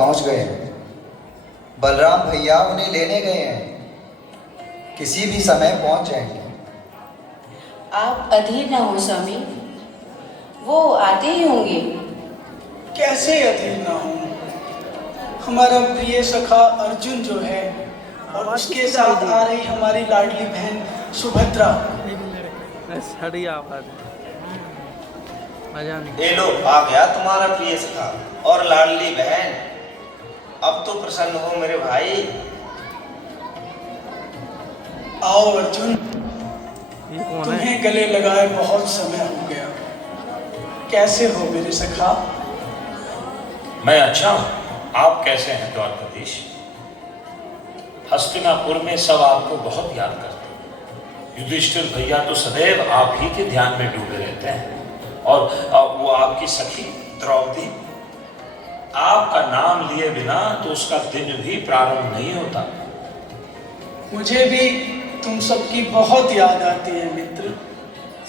पहुंच गए हैं। बलराम भैया उन्हें लेने गए हैं, किसी भी समय पहुंच जाएंगे। आप अधीर न हो स्वामी, वो आते ही होंगे। कैसे अधीर ना हूँ? हमारा प्रिय सखा अर्जुन जो है और उसके साथ आ रही हमारी लाडली बहन सुभद्रा। ये लो आ गया तुम्हारा प्रिय सखा और लाडली बहन। अब तो प्रसन्न हो मेरे भाई। आओ अर्जुन, तुम्हें गले लगाए बहुत समय हो गया। कैसे हो मेरे सखा? मैं अच्छा हूँ, आप कैसे हैं द्वारकाधीश? हस्तिनापुर में सब आपको बहुत याद करते हैं। युधिष्ठिर भैया तो सदैव आप ही के ध्यान में डूबे रहते हैं, और वो आपकी सखी द्रौपदी, आपका नाम लिए बिना तो उसका दिन भी प्रारंभ नहीं होता। मुझे भी तुम सबकी बहुत याद आती है मित्र।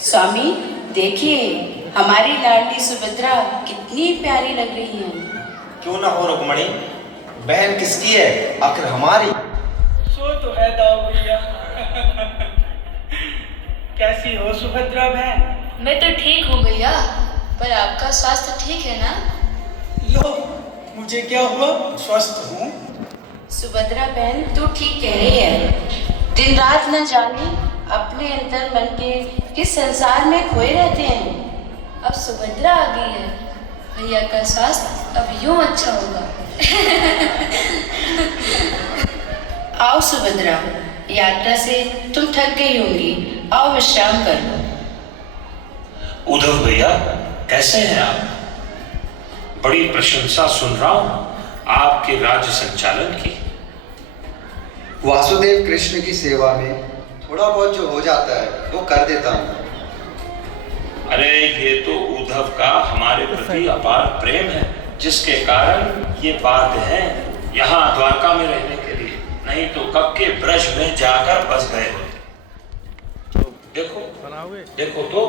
स्वामी देखिए, हमारी लाडली सुभद्रा कितनी प्यारी लग रही है। क्यों ना हो रुक्मणी, बहन किसकी है? आखिर हमारी। सो तो है दाऊ भैया। कैसी हो सुभद्रा बहन? मैं तो ठीक हूँ भैया, पर आपका स्वास्थ्य ठीक है ना? लो, मुझे क्या हुआ? स्वस्थ हूँ। सुभद्रा बहन तू ठीक कह रही है। दिन रात न जाने अपने अंतर मन के किस संसार में खोए रहते हैं। अब सुभद्रा आ गई है, भैया का स्वास्थ्य अब यूं अच्छा होगा। आओ सुभद्रा, यात्रा से तुम थक गई होंगी, आओ विश्राम कर लो। उद्धव भैया कैसे हैं आप? बड़ी प्रशंसा सुन रहा हूँ आपके राज्य संचालन की। वासुदेव कृष्ण की सेवा में थोड़ा बहुत जो हो जाता है वो कर देता हूँ। अरे ये तो उद्धव का हमारे प्रति अपार प्रेम है, जिसके कारण ये बात है यहाँ द्वारका में रहने के लिए, नहीं तो कब के ब्रज में जाकर बस गए होते। देखो देखो तो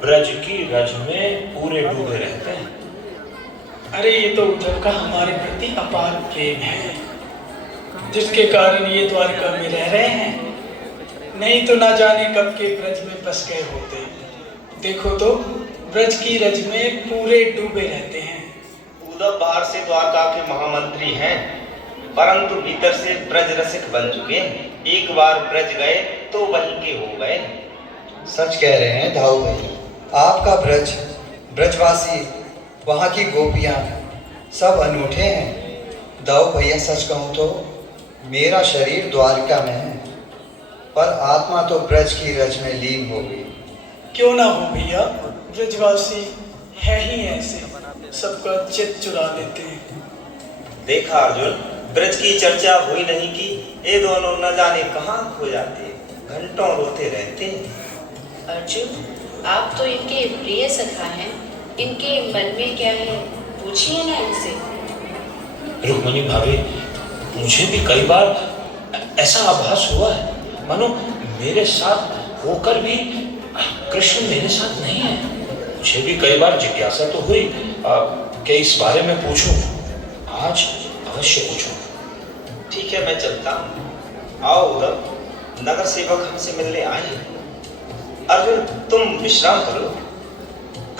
ब्रज की रज में पूरे डूबे रहते हैं। अरे ये तो उद्धव का हमारे प्रति अपार प्रेम है, जिसके कारण ये द्वारका में रह रहे हैं, नहीं तो ना जाने कब के ब्रज में बस गए होते। देखो तो ब्रज की रज में पूरे डूबे रहते हैं। उद्धव बाहर से द्वारका के महामंत्री हैं, परंतु भीतर से ब्रज रसिक बन चुके हैं। एक बार ब्रज गए तो वहीं के हो गए। सच कह रहे हैं दाऊ भैया, आपका ब्रज, ब्रजवासी, वहाँ की गोपियाँ सब अनूठे हैं। दाऊ भैया सच कहूँ तो मेरा शरीर द्वारका में है, पर आत्मा तो ब्रज की रज में लीन हो गई। क्यों ना हो भैया, ब्रजवासी है ही ऐसे, सबका चित्त चुरा लेते हैं। देखा अर्जुन, ब्रज की चर्चा हुई नहीं कि ये दोनों न जाने कहाँ खो जाते, घंटों रोते रहते। अर्जुन, आप तो इनके प्रिय सखा हैं, इनके मन में क्या है पूछिए ना इनसे। रुक्मिणी भाभी, मुझे भी कई बार ऐसा आभास हुआ है मानो मेरे साथ होकर भी कृष्ण मेरे साथ नहीं है। मुझे भी कई बार जिज्ञासा तो हुई कि इस बारे में पूछूं। आज अवश्य पूछूं। ठीक है, मैं चलता हूँ। आओ उद्धव, नगर सेवक हमसे मिलने आए। अर्जुन तुम विश्राम करो।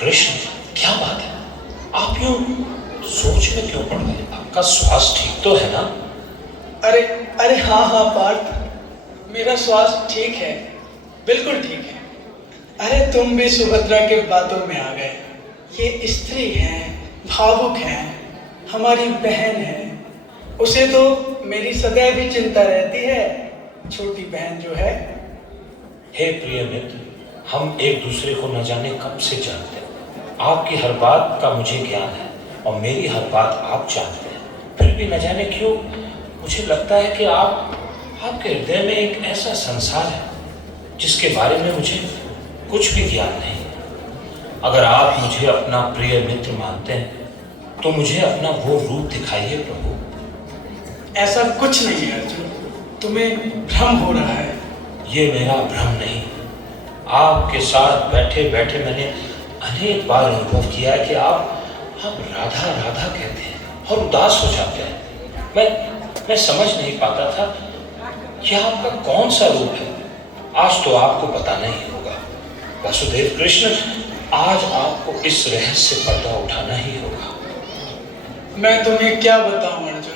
कृष्ण, क्या बात है, आप यूं सोच में क्यों पड़ गए? आपका स्वास्थ्य ठीक तो है ना? अरे अरे हाँ हाँ पार्थ, मेरा स्वास्थ्य ठीक है, बिल्कुल ठीक है। अरे तुम भी सुभद्रा के बातों में आ गए। ये स्त्री है, भावुक है, हमारी बहन है, उसे तो मेरी सदैव ही चिंता रहती है, छोटी बहन जो है। हे प्रिय मित्र, हम एक दूसरे को न जाने कब से जानते हैं। आपकी हर बात का मुझे ज्ञान है और मेरी हर बात आप जानते हैं। फिर भी न जाने क्यों मुझे लगता है कि आपके हृदय में एक ऐसा संसार है जिसके बारे में मुझे कुछ भी ज्ञान नहीं। अगर आप मुझे अपना प्रिय मित्र मानते हैं तो मुझे अपना वो रूप दिखाइए प्रभु। ऐसा कुछ नहीं है अर्जुन, तुम्हें भ्रम हो रहा है। ये मेरा भ्रम नहीं, आपके साथ बैठे बैठे मैंने अनेक बार अनुभव किया है कि आप राधा राधा कहते हैं और उदास हो जाते हैं। मैं समझ नहीं पाता था कि आपका कौन सा रूप है। आज तो आपको बताना ही होगा। वासुदेव कृष्ण, आज आपको इस रहस्य पर्दा उठाना ही होगा। मैं तुम्हें क्या बताऊं अर्जुन,